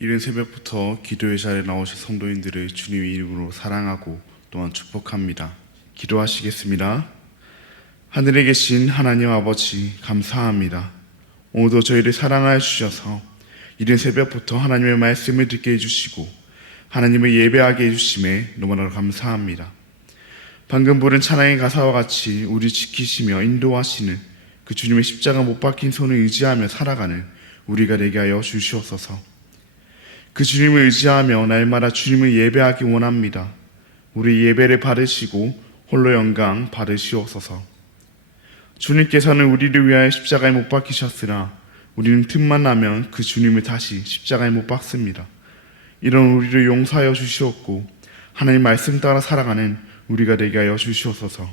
이른 새벽부터 기도의 자리에 나오신 성도인들을 주님의 이름으로 사랑하고 또한 축복합니다. 기도하시겠습니다. 하늘에 계신 하나님 아버지, 감사합니다. 오늘도 저희를 사랑하여 주셔서 이른 새벽부터 하나님의 말씀을 듣게 해주시고 하나님을 예배하게 해주심에 너무나 감사합니다. 방금 부른 찬양의 가사와 같이 우리 지키시며 인도하시는 그 주님의 십자가 못 박힌 손을 의지하며 살아가는 우리가 되게 하여 주시옵소서. 그 주님을 의지하며 날마다 주님을 예배하기 원합니다. 우리 예배를 받으시고 홀로 영광 받으시옵소서. 주님께서는 우리를 위하여 십자가에 못 박히셨으나 우리는 틈만 나면 그 주님을 다시 십자가에 못 박습니다. 이런 우리를 용서하여 주시옵고 하나님 말씀 따라 살아가는 우리가 되게 하여 주시옵소서.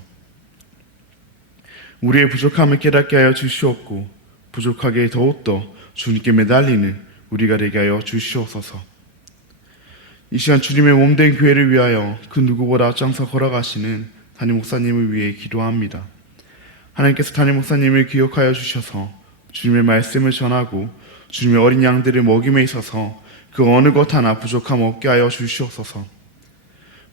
우리의 부족함을 깨닫게 하여 주시옵고 부족하게 더욱더 주님께 매달리는 우리가 되게 하여 주시옵소서. 이 시간 주님의 몸된 교회를 위하여 그 누구보다 앞장서 걸어가시는 담임 목사님을 위해 기도합니다. 하나님께서 담임 목사님을 기억하여 주셔서 주님의 말씀을 전하고 주님의 어린 양들을 먹임에 있어서 그 어느 것 하나 부족함 없게 하여 주시옵소서.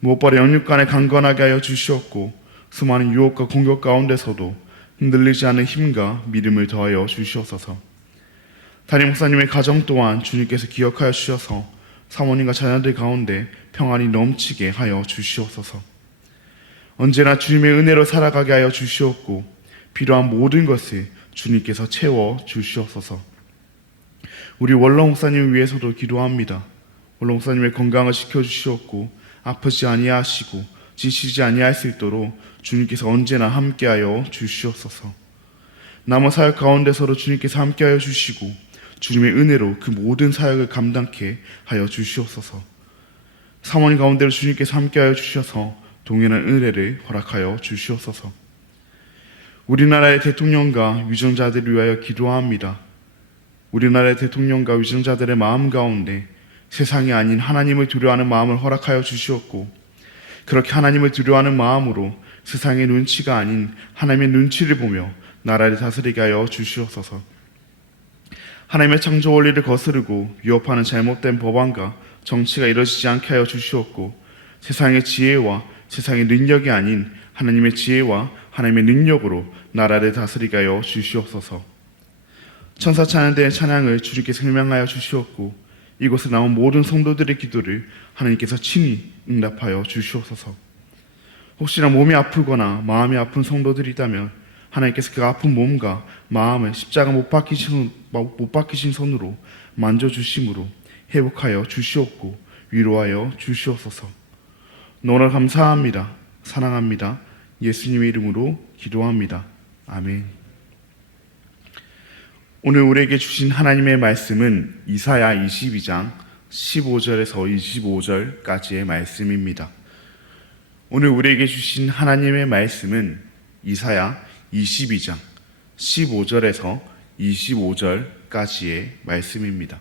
무엇보다 영육간에 강건하게 하여 주시옵고 수많은 유혹과 공격 가운데서도 흔들리지 않은 힘과 믿음을 더하여 주시옵소서. 담임 목사님의 가정 또한 주님께서 기억하여 주셔서 사모님과 자녀들 가운데 평안이 넘치게 하여 주시옵소서. 언제나 주님의 은혜로 살아가게 하여 주시옵고 필요한 모든 것을 주님께서 채워 주시옵소서. 우리 원로 목사님을 위해서도 기도합니다. 원로 목사님의 건강을 지켜주시옵고 아프지 아니하시고 지치지 아니할 수 있도록 주님께서 언제나 함께하여 주시옵소서. 남은 사역 가운데서도 주님께서 함께하여 주시고 주님의 은혜로 그 모든 사역을 감당케 하여 주시옵소서. 사모님 가운데로 주님께서 함께하여 주셔서 동일한 은혜를 허락하여 주시옵소서. 우리나라의 대통령과 위정자들을 위하여 기도합니다. 우리나라의 대통령과 위정자들의 마음 가운데 세상이 아닌 하나님을 두려워하는 마음을 허락하여 주시옵고 그렇게 하나님을 두려워하는 마음으로 세상의 눈치가 아닌 하나님의 눈치를 보며 나라를 다스리게 하여 주시옵소서. 하나님의 창조 원리를 거스르고 위협하는 잘못된 법안과 정치가 이루어지지 않게 하여 주시옵고 세상의 지혜와 세상의 능력이 아닌 하나님의 지혜와 하나님의 능력으로 나라를 다스리게 하여 주시옵소서. 천사 찬양대의 찬양을 주님께서 설명하여 주시옵고 이곳에 나온 모든 성도들의 기도를 하나님께서 친히 응답하여 주시옵소서. 혹시나 몸이 아프거나 마음이 아픈 성도들이 있다면 하나님께서 그 아픈 몸과 마음을 십자가 못 박히신 손으로 만져주심으로 회복하여 주시옵고 위로하여 주시옵소서. 너무나 감사합니다. 사랑합니다. 예수님의 이름으로 기도합니다. 아멘. 오늘 우리에게 주신 하나님의 말씀은 이사야 22장 15절에서 25절까지의 말씀입니다. 오늘 우리에게 주신 하나님의 말씀은 이사야 22장 15절에서 25절까지의 말씀입니다.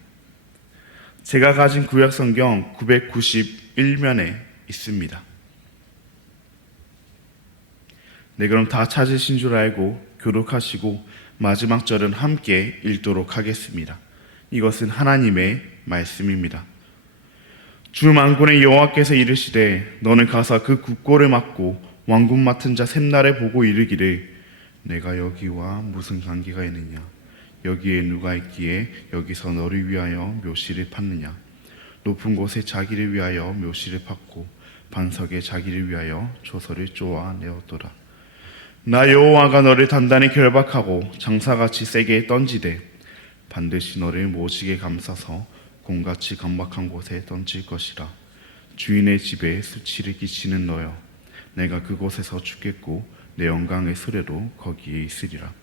제가 가진 구약성경 991면에 있습니다. 네, 그럼 다 찾으신 줄 알고 교독하시고 마지막 절은 함께 읽도록 하겠습니다. 이것은 하나님의 말씀입니다. 주 만군의 여호와께서 이르시되 너는 가서 그 국고를 막고 왕궁 맡은 자 샘날에 보고 이르기를 내가 여기와 무슨 관계가 있느냐 여기에 누가 있기에 여기서 너를 위하여 묘실을 팠느냐 높은 곳에 자기를 위하여 묘실을 팠고 반석에 자기를 위하여 조서를 쪼아 내었도다. 나 여호와가 너를 단단히 결박하고 장사같이 세게 던지되 반드시 너를 모지게 감싸서 곰같이 강박한 곳에 던질 것이라. 주인의 집에 수치를 끼치는 너여 내가 그곳에서 죽겠고 내 영광의 수레도 거기에 있으리라.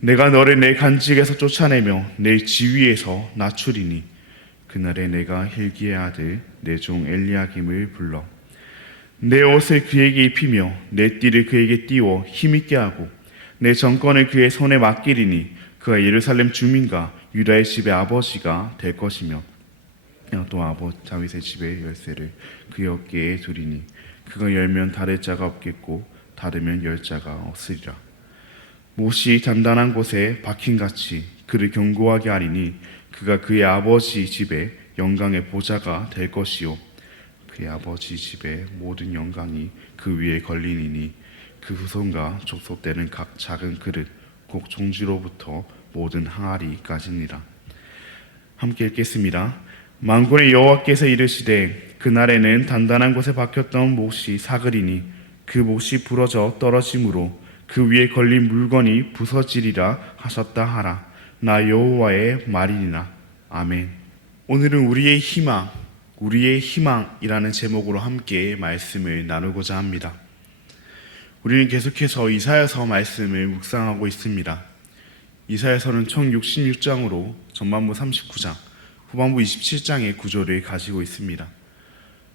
내가 너를 내 간직에서 쫓아내며 내 지위에서 낮추리니 그날에 내가 힐기의 아들 내 종 엘리야김을 불러 내 옷을 그에게 입히며 내 띠를 그에게 띄워 힘있게 하고 내 정권을 그의 손에 맡기리니 그가 예루살렘 주민과 유다의 집의 아버지가 될 것이며 또 다윗의 집의 열쇠를 그의 어깨에 두리니 그가 열면 닫을 자가 없겠고 닫으면 열 자가 없으리라. 못이 단단한 곳에 박힌같이 그를 견고하게 하리니 그가 그의 아버지 집에 영광의 보좌가 될 것이요 그의 아버지 집의 모든 영광이 그 위에 걸리니니 그 후손과 족속 때는 각 작은 그릇 곧 종지로부터 모든 항아리까지니라. 함께 읽겠습니다. 만군의 여호와께서 이르시되 그날에는 단단한 곳에 박혔던 못이 사그리니 그 못이 부러져 떨어짐으로 그 위에 걸린 물건이 부서지리라 하셨다 하라. 나 여호와의 말이니라. 아멘. 오늘은 우리의 희망이라는 제목으로 함께 말씀을 나누고자 합니다. 우리는 계속해서 이사야서 말씀을 묵상하고 있습니다. 이사야서는 총 66장으로 전반부 39장, 후반부 27장의 구조를 가지고 있습니다.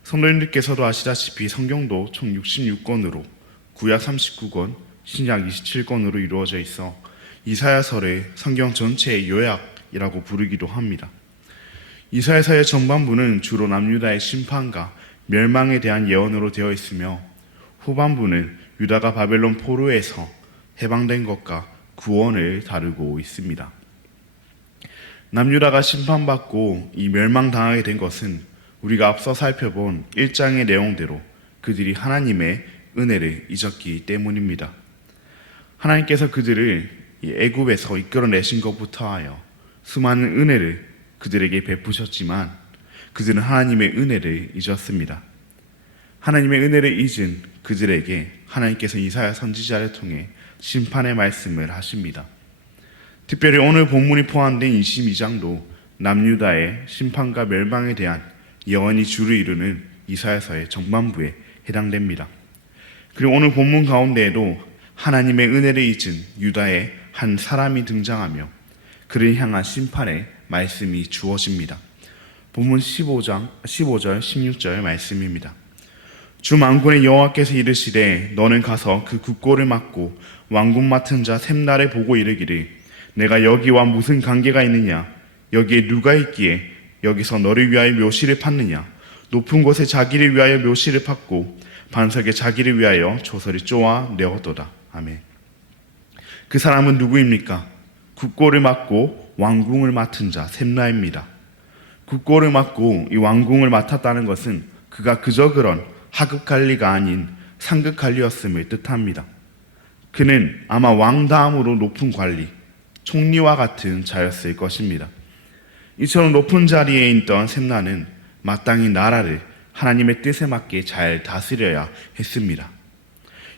성도님들께서도 아시다시피 성경도 총 66권으로 구약 39권, 신약 27권으로 이루어져 있어 이사야서를 성경 전체의 요약이라고 부르기도 합니다. 이사야서의 전반부는 주로 남유다의 심판과 멸망에 대한 예언으로 되어 있으며 후반부는 유다가 바벨론 포로에서 해방된 것과 구원을 다루고 있습니다. 남유다가 심판받고 이 멸망당하게 된 것은 우리가 앞서 살펴본 1장의 내용대로 그들이 하나님의 은혜를 잊었기 때문입니다. 하나님께서 그들을 애굽에서 이끌어내신 것부터 하여 수많은 은혜를 그들에게 베푸셨지만 그들은 하나님의 은혜를 잊었습니다. 하나님의 은혜를 잊은 그들에게 하나님께서 이사야 선지자를 통해 심판의 말씀을 하십니다. 특별히 오늘 본문이 포함된 22장도 남유다의 심판과 멸망에 대한 예언이 주를 이루는 이사야서의 전반부에 해당됩니다. 그리고 오늘 본문 가운데에도 하나님의 은혜를 잊은 유다의 한 사람이 등장하며 그를 향한 심판의 말씀이 주어집니다. 본문 15절, 16절 말씀입니다. 주 만군의 여호와께서 이르시되 너는 가서 그 국고를 맡고 왕궁 맡은 자 셈나를 보고 이르기를 내가 여기와 무슨 관계가 있느냐 여기에 누가 있기에 여기서 너를 위하여 묘실을 팠느냐 높은 곳에 자기를 위하여 묘실을 팠고 반석에 자기를 위하여 조서를 쪼아 내었도다. 아멘. 그 사람은 누구입니까? 국고를 맡고 왕궁을 맡은 자 셈나입니다. 국고를 맡고 이 왕궁을 맡았다는 것은 그가 그저 그런 하급 관리가 아닌 상급 관리였음을 뜻합니다. 그는 아마 왕 다음으로 높은 관리, 총리와 같은 자였을 것입니다. 이처럼 높은 자리에 있던 셈나는 마땅히 나라를 하나님의 뜻에 맞게 잘 다스려야 했습니다.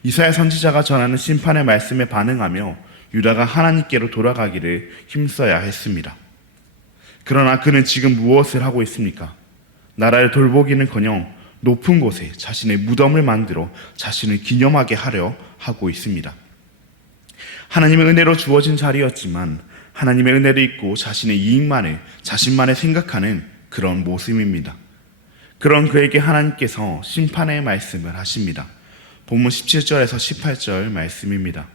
이사야 선지자가 전하는 심판의 말씀에 반응하며 유다가 하나님께로 돌아가기를 힘써야 했습니다. 그러나 그는 지금 무엇을 하고 있습니까? 나라를 돌보기는커녕 높은 곳에 자신의 무덤을 만들어 자신을 기념하게 하려 하고 있습니다. 하나님의 은혜로 주어진 자리였지만 하나님의 은혜를 잊고 자신의 이익만을 자신만을 생각하는 그런 모습입니다. 그런 그에게 하나님께서 심판의 말씀을 하십니다. 본문 17절에서 18절 말씀입니다.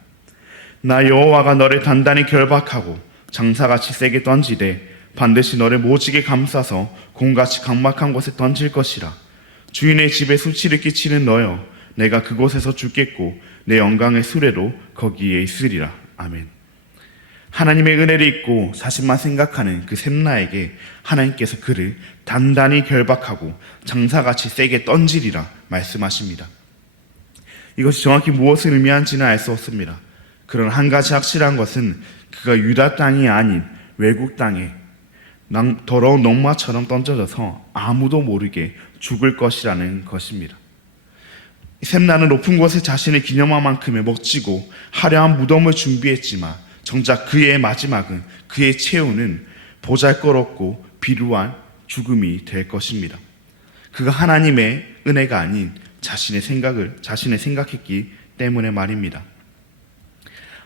나 여호와가 너를 단단히 결박하고 장사같이 세게 던지되 반드시 너를 모지게 감싸서 곰같이 강막한 곳에 던질 것이라. 주인의 집에 수치를 끼치는 너여 내가 그곳에서 죽겠고 내 영광의 수레로 거기에 있으리라. 아멘. 하나님의 은혜를 잊고 자신만 생각하는 그 셈나에게 하나님께서 그를 단단히 결박하고 장사같이 세게 던지리라 말씀하십니다. 이것이 정확히 무엇을 의미하는지는 알 수 없습니다. 그러나 한 가지 확실한 것은 그가 유다 땅이 아닌 외국 땅에 더러운 농마처럼 던져져서 아무도 모르게 죽을 것이라는 것입니다. 셈나는 높은 곳에 자신의 기념할 만큼의 멋지고 화려한 무덤을 준비했지만 정작 그의 마지막은, 그의 최후는 보잘것없고 비루한 죽음이 될 것입니다. 그가 하나님의 은혜가 아닌 자신의 생각했기 때문에 말입니다.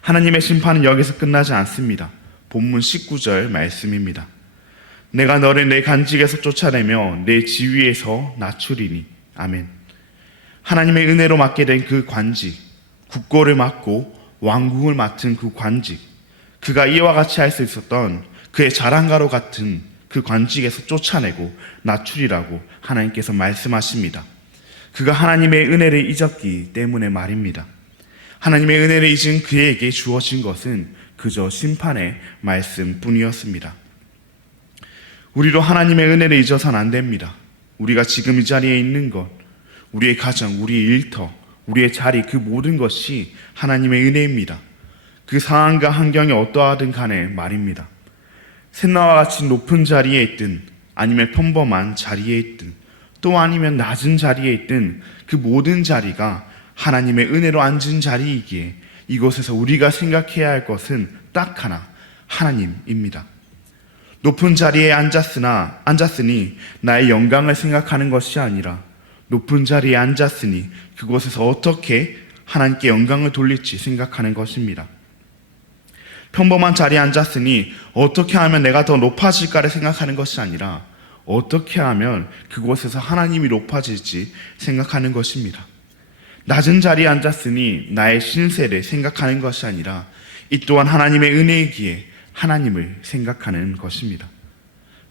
하나님의 심판은 여기서 끝나지 않습니다. 본문 19절 말씀입니다. 내가 너를 내 간직에서 쫓아내며 내 지위에서 낮추리니. 아멘. 하나님의 은혜로 맡게 된 그 관직, 국고를 맡고 왕궁을 맡은 그 관직, 그가 이와 같이 할 수 있었던 그의 자랑가로 같은 그 관직에서 쫓아내고 낮추리라고 하나님께서 말씀하십니다. 그가 하나님의 은혜를 잊었기 때문에 말입니다. 하나님의 은혜를 잊은 그에게 주어진 것은 그저 심판의 말씀뿐이었습니다. 우리도 하나님의 은혜를 잊어서는 안 됩니다. 우리가 지금 이 자리에 있는 것, 우리의 가정, 우리의 일터, 우리의 자리, 그 모든 것이 하나님의 은혜입니다. 그 상황과 환경이 어떠하든 간에 말입니다. 셋나와 같이 높은 자리에 있든 아니면 평범한 자리에 있든 또 아니면 낮은 자리에 있든 그 모든 자리가 하나님의 은혜로 앉은 자리이기에 이곳에서 우리가 생각해야 할 것은 딱 하나, 하나님입니다. 높은 자리에 앉았으니 나의 영광을 생각하는 것이 아니라 높은 자리에 앉았으니 그곳에서 어떻게 하나님께 영광을 돌릴지 생각하는 것입니다. 평범한 자리에 앉았으니 어떻게 하면 내가 더 높아질까를 생각하는 것이 아니라 어떻게 하면 그곳에서 하나님이 높아질지 생각하는 것입니다. 낮은 자리에 앉았으니 나의 신세를 생각하는 것이 아니라 이 또한 하나님의 은혜이기에 하나님을 생각하는 것입니다.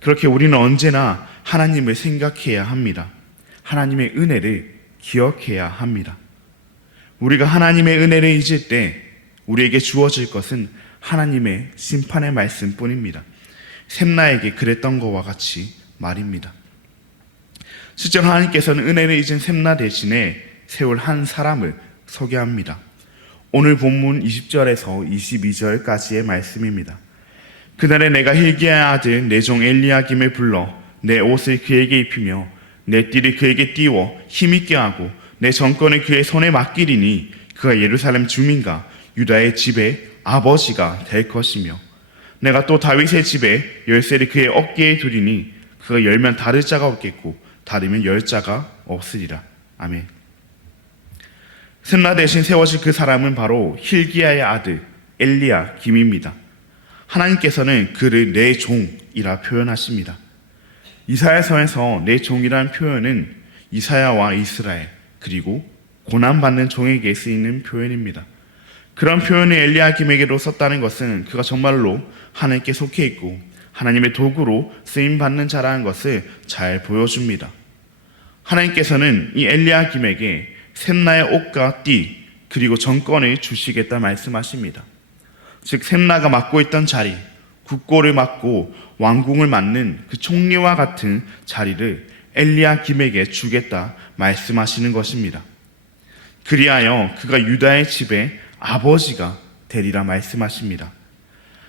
그렇게 우리는 언제나 하나님을 생각해야 합니다. 하나님의 은혜를 기억해야 합니다. 우리가 하나님의 은혜를 잊을 때 우리에게 주어질 것은 하나님의 심판의 말씀뿐입니다. 셈나에게 그랬던 것과 같이 말입니다. 실제로 하나님께서는 은혜를 잊은 셈나 대신에 세울 한 사람을 소개합니다. 오늘 본문 20절에서 22절까지의 말씀입니다. 그날에 내가 hil기야의 아들 내 종 엘리야김을 불러 내 옷을 그에게 입히며 내 띠를 그에게 띄워 힘있게 하고 내 정권을 그의 손에 맡기리니 그가 예루살렘 주민과 유다의 집의 아버지가 될 것이며 내가 또 다윗의 집에 열쇠를 그의 어깨에 두리니 그가 열면 닫을 자가 없겠고 닫으면 열 자가 없으리라. 아멘. 셈나 대신 세워질 그 사람은 바로 hil기야의 아들 엘리야김입니다. 하나님께서는 그를 내 종이라 표현하십니다. 이사야서에서 내 종이라는 표현은 이사야와 이스라엘 그리고 고난받는 종에게 쓰이는 표현입니다. 그런 표현을 엘리야김에게로 썼다는 것은 그가 정말로 하나님께 속해 있고 하나님의 도구로 쓰임받는 자라는 것을 잘 보여줍니다. 하나님께서는 이 엘리야김에게 셈나의 옷과 띠 그리고 정권을 주시겠다 말씀하십니다. 즉 셈나가 맡고 있던 자리, 국고를 맡고 왕궁을 맡는 그 총리와 같은 자리를 엘리야김에게 주겠다 말씀하시는 것입니다. 그리하여 그가 유다의 집의 아버지가 되리라 말씀하십니다.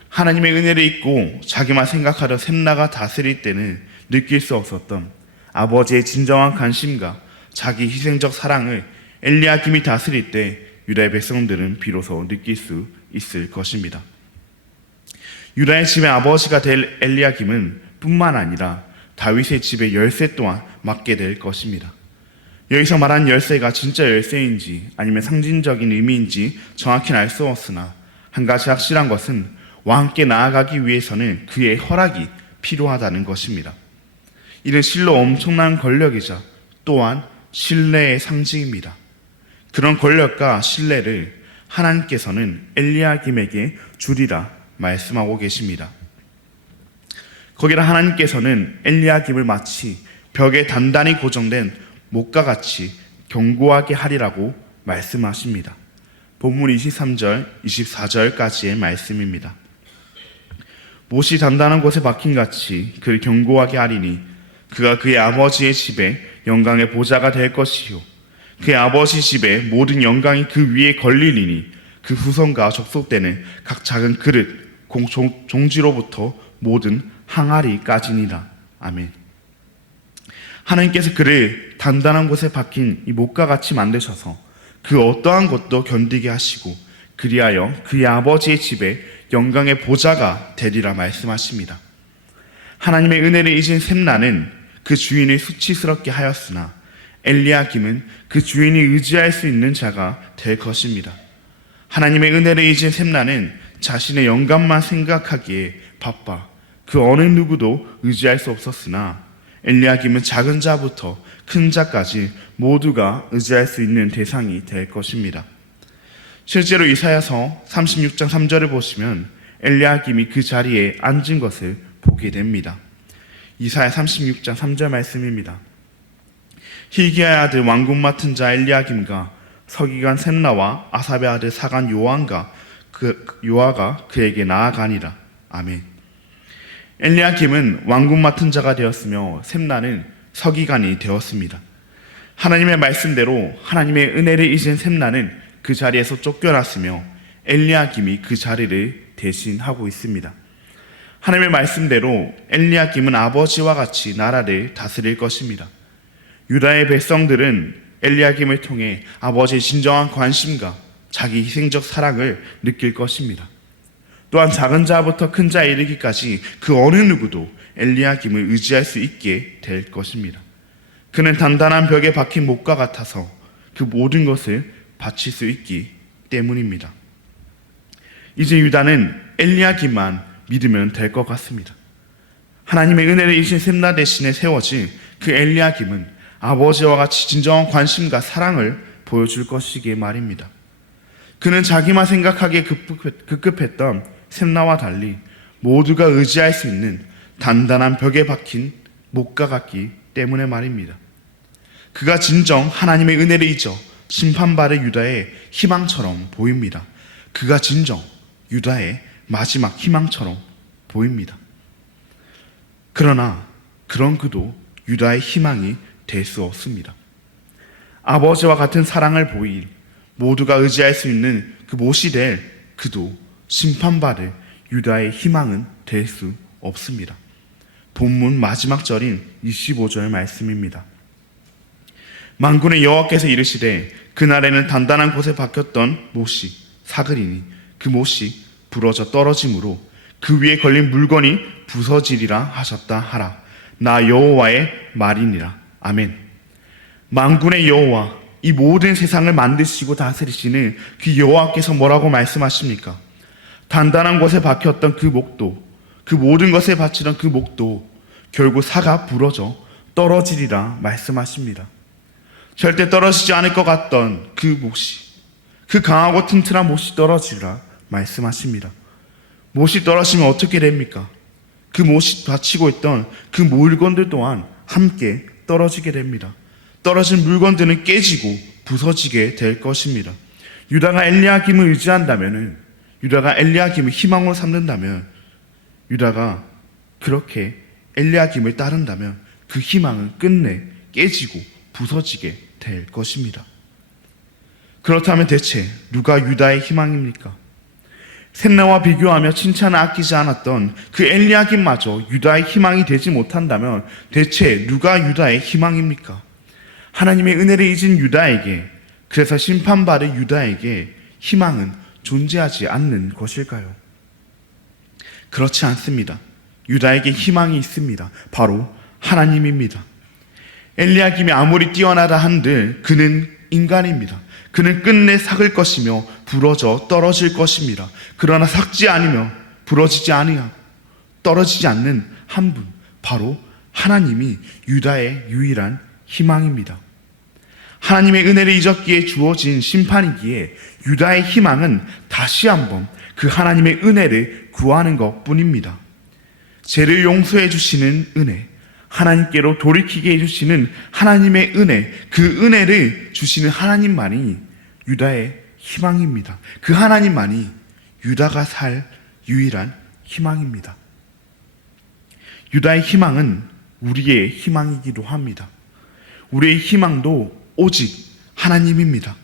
하나님의 은혜를 잊고 자기만 생각하던 셈나가 다스릴 때는 느낄 수 없었던 아버지의 진정한 관심과 자기 희생적 사랑을 엘리야김이 다스릴 때 유다의 백성들은 비로소 느낄 수 있을 것입니다. 유다의 집의 아버지가 될 엘리야김은 뿐만 아니라 다윗의 집의 열쇠 또한 맡게 될 것입니다. 여기서 말하는 열쇠가 진짜 열쇠인지 아니면 상징적인 의미인지 정확히는 알 수 없으나 한 가지 확실한 것은 왕께 나아가기 위해서는 그의 허락이 필요하다는 것입니다. 이는 실로 엄청난 권력이자 또한 신뢰의 상징입니다. 그런 권력과 신뢰를 하나님께서는 엘리야김에게 주리라 말씀하고 계십니다. 거기다 하나님께서는 엘리야김을 마치 벽에 단단히 고정된 못과 같이 견고하게 하리라고 말씀하십니다. 본문 23절, 24절까지의 말씀입니다. 못이 단단한 곳에 박힌 같이 그를 견고하게 하리니 그가 그의 아버지의 집에 영광의 보좌가 될 것이요 그의 아버지 집에 모든 영광이 그 위에 걸리리니 그 후손과 접속되는 각 작은 그릇, 종지로부터 모든 항아리까지니라. 아멘. 하나님께서 그를 단단한 곳에 박힌 이 못과 같이 만드셔서 그 어떠한 것도 견디게 하시고 그리하여 그의 아버지의 집에 영광의 보좌가 되리라 말씀하십니다. 하나님의 은혜를 잊은 셈나는 그 주인을 수치스럽게 하였으나 엘리야김은 그 주인이 의지할 수 있는 자가 될 것입니다. 하나님의 은혜를 잊은 셈나는 자신의 영광만 생각하기에 바빠 그 어느 누구도 의지할 수 없었으나 엘리야김은 작은 자부터 큰 자까지 모두가 의지할 수 있는 대상이 될 것입니다. 실제로 이사야서 36장 3절을 보시면 엘리야김이 그 자리에 앉은 것을 보게 됩니다. 이사야 36장 3절 말씀입니다. hil기야의 아들 왕궁 맡은 자 엘리야김과 서기관 셈나와 아삽의 아들 사관 요아가 그에게 나아가니라. 아멘. 엘리야김은 왕궁 맡은 자가 되었으며 셈나는 서기관이 되었습니다. 하나님의 말씀대로 하나님의 은혜를 잊은 셈나는 그 자리에서 쫓겨났으며 엘리야김이 그 자리를 대신하고 있습니다. 하나님의 말씀대로 엘리야김은 아버지와 같이 나라를 다스릴 것입니다. 유다의 백성들은 엘리야김을 통해 아버지의 진정한 관심과 자기 희생적 사랑을 느낄 것입니다. 또한 작은 자부터 큰 자에 이르기까지 그 어느 누구도 엘리야김을 의지할 수 있게 될 것입니다. 그는 단단한 벽에 박힌 목과 같아서 그 모든 것을 바칠 수 있기 때문입니다. 이제 유다는 엘리야김만 믿으면 될 것 같습니다. 하나님의 은혜를 잊은 셈나 대신에 세워진 그 엘리야김은 아버지와 같이 진정한 관심과 사랑을 보여줄 것이기에 말입니다. 그는 자기만 생각하기에 급급했던 셈나와 달리 모두가 의지할 수 있는 단단한 벽에 박힌 목과 같기 때문에 말입니다. 그가 진정 하나님의 은혜를 잊어 심판받을 유다의 희망처럼 보입니다. 그가 진정 유다의 마지막 희망처럼 보입니다. 그러나 그런 그도 유다의 희망이 될 수 없습니다. 아버지와 같은 사랑을 보일 모두가 의지할 수 있는 그 못이 될 그도 심판받을 유다의 희망은 될 수 없습니다. 본문 마지막 절인 25절 말씀입니다. 만군의 여호와께서 이르시되 그날에는 단단한 곳에 박혔던 못이 사그리니 그 못이 부러져 떨어짐으로 그 위에 걸린 물건이 부서지리라 하셨다 하라. 나 여호와의 말이니라. 아멘. 만군의 여호와, 이 모든 세상을 만드시고 다스리시는 그 여호와께서 뭐라고 말씀하십니까? 단단한 곳에 박혔던 그 목도, 그 모든 것에 바치던 그 목도 결국 사가 부러져 떨어지리라 말씀하십니다. 절대 떨어지지 않을 것 같던 그 못이, 그 강하고 튼튼한 못이 떨어지리라 말씀하십니다. 못이 떨어지면 어떻게 됩니까? 그 못이 받치고 있던 그 물건들 또한 함께 떨어지게 됩니다. 떨어진 물건들은 깨지고 부서지게 될 것입니다. 유다가 엘리야김을 의지한다면, 유다가 엘리야김을 희망으로 삼는다면, 유다가 그렇게 엘리야김을 따른다면 그 희망은 끝내 깨지고 부서지게 될 것입니다. 그렇다면 대체 누가 유다의 희망입니까? 셈나와 비교하며 칭찬을 아끼지 않았던 그 엘리야김마저 유다의 희망이 되지 못한다면 대체 누가 유다의 희망입니까? 하나님의 은혜를 잊은 유다에게, 그래서 심판받을 유다에게 희망은 존재하지 않는 것일까요? 그렇지 않습니다. 유다에게 희망이 있습니다. 바로 하나님입니다. 엘리야김이 아무리 뛰어나다 한들 그는 인간입니다. 그는 끝내 삭을 것이며 부러져 떨어질 것입니다. 그러나 삭지 않으며 부러지지 않으며 떨어지지 않는 한 분, 바로 하나님이 유다의 유일한 희망입니다. 하나님의 은혜를 잊었기에 주어진 심판이기에 유다의 희망은 다시 한번 그 하나님의 은혜를 구하는 것뿐입니다. 죄를 용서해 주시는 은혜, 하나님께로 돌이키게 해주시는 하나님의 은혜, 그 은혜를 주시는 하나님만이 유다의 희망입니다. 그 하나님만이 유다가 살 유일한 희망입니다. 유다의 희망은 우리의 희망이기도 합니다. 우리의 희망도 오직 하나님입니다.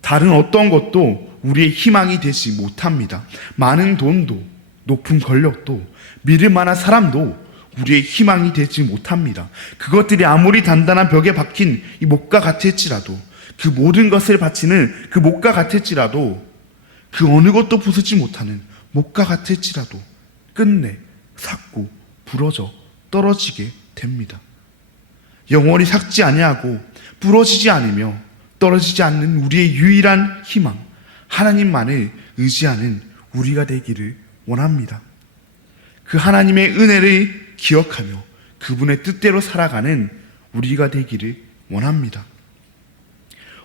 다른 어떤 것도 우리의 희망이 되지 못합니다. 많은 돈도, 높은 권력도, 믿을 만한 사람도 우리의 희망이 되지 못합니다. 그것들이 아무리 단단한 벽에 박힌 이 목과 같을지라도, 그 모든 것을 바치는 그 목과 같을지라도, 그 어느 것도 부수지 못하는 목과 같을지라도 끝내 삭고 부러져 떨어지게 됩니다. 영원히 삭지 아니하고 부러지지 않으며 떨어지지 않는 우리의 유일한 희망, 하나님만을 의지하는 우리가 되기를 원합니다. 그 하나님의 은혜를 기억하며 그분의 뜻대로 살아가는 우리가 되기를 원합니다.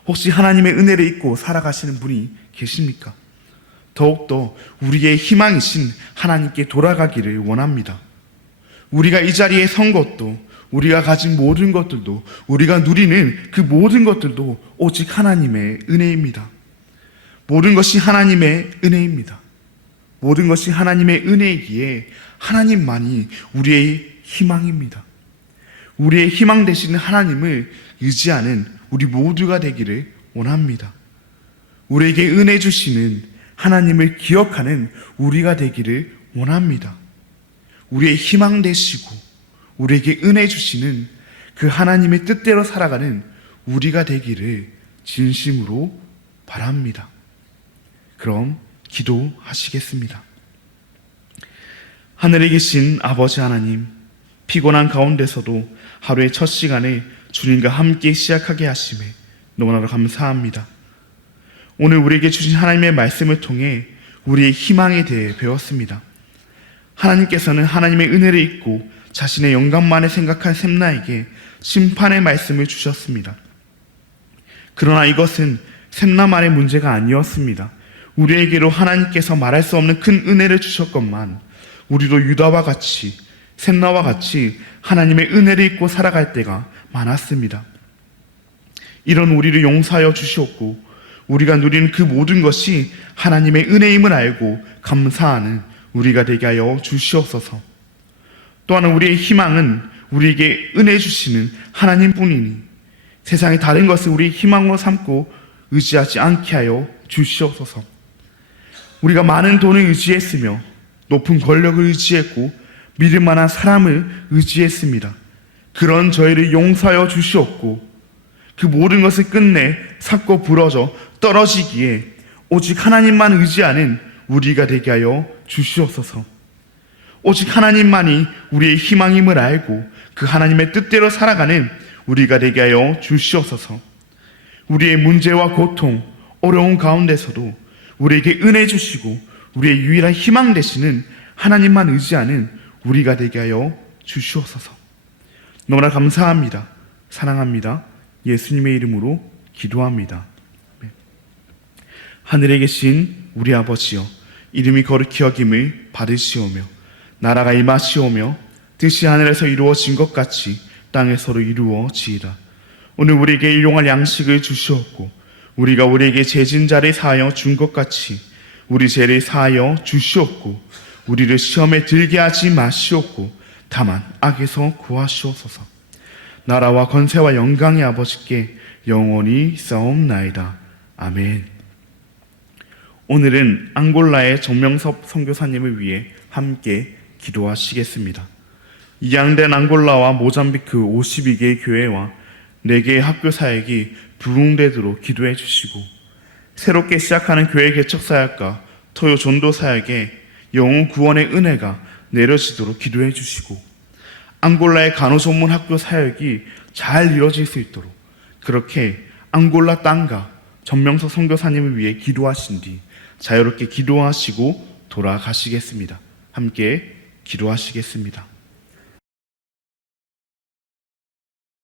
혹시 하나님의 은혜를 잊고 살아가시는 분이 계십니까? 더욱더 우리의 희망이신 하나님께 돌아가기를 원합니다. 우리가 이 자리에 선 것도, 우리가 가진 모든 것들도, 우리가 누리는 그 모든 것들도 오직 하나님의 은혜입니다. 모든 것이 하나님의 은혜입니다. 모든 것이 하나님의 은혜이기에 하나님만이 우리의 희망입니다. 우리의 희망 되시는 하나님을 의지하는 우리 모두가 되기를 원합니다. 우리에게 은혜 주시는 하나님을 기억하는 우리가 되기를 원합니다. 우리의 희망 되시고 우리에게 은혜 주시는 그 하나님의 뜻대로 살아가는 우리가 되기를 진심으로 바랍니다. 그럼 기도하시겠습니다. 하늘에 계신 아버지 하나님, 피곤한 가운데서도 하루의 첫 시간에 주님과 함께 시작하게 하심에 너무나도 감사합니다. 오늘 우리에게 주신 하나님의 말씀을 통해 우리의 희망에 대해 배웠습니다. 하나님께서는 하나님의 은혜를 잊고 자신의 영광만을 생각한 샘나에게 심판의 말씀을 주셨습니다. 그러나 이것은 샘나만의 문제가 아니었습니다. 우리에게로 하나님께서 말할 수 없는 큰 은혜를 주셨건만 우리도 유다와 같이 샘나와 같이 하나님의 은혜를 잊고 살아갈 때가 많았습니다. 이런 우리를 용서하여 주시었고 우리가 누리는 그 모든 것이 하나님의 은혜임을 알고 감사하는 우리가 되게 하여 주시옵소서. 또한 우리의 희망은 우리에게 은혜 주시는 하나님뿐이니 세상의 다른 것을 우리의 희망으로 삼고 의지하지 않게 하여 주시옵소서. 우리가 많은 돈을 의지했으며 높은 권력을 의지했고 믿을 만한 사람을 의지했습니다. 그런 저희를 용서하여 주시옵고 그 모든 것을 끝내 삭고 부러져 떨어지기에 오직 하나님만 의지하는 우리가 되게 하여 주시옵소서. 오직 하나님만이 우리의 희망임을 알고 그 하나님의 뜻대로 살아가는 우리가 되게 하여 주시옵소서. 우리의 문제와 고통, 어려운 가운데서도 우리에게 은혜 주시고 우리의 유일한 희망 되시는 하나님만 의지하는 우리가 되게 하여 주시옵소서. 너무나 감사합니다. 사랑합니다. 예수님의 이름으로 기도합니다. 하늘에 계신 우리 아버지여, 이름이 거룩히 여김을 받으시오며 나라가 임하시오며 뜻이 하늘에서 이루어진 것 같이 땅에서도 이루어지이다. 오늘 우리에게 일용할 양식을 주시옵고 우리가 우리에게 죄진 자를 사하여 준 것 같이 우리 죄를 사하여 주시옵고 우리를 시험에 들게 하지 마시옵고 다만 악에서 구하시옵소서. 나라와 권세와 영광의 아버지께 영원히 싸움나이다. 아멘. 오늘은 앙골라의 정명섭 선교사님을 위해 함께 기도하시겠습니다. 이양된 앙골라와 모잠비크 52개의 교회와 4개의 학교 사역이 부흥되도록 기도해 주시고 새롭게 시작하는 교회 개척 사역과 토요 전도 사역에 영혼 구원의 은혜가 내려지도록 기도해 주시고 앙골라의 간호전문 학교 사역이 잘 이루어질 수 있도록 그렇게 앙골라 땅과 정명석 선교사님을 위해 기도하신 뒤 자유롭게 기도하시고 돌아가시겠습니다. 함께 기도하시겠습니다.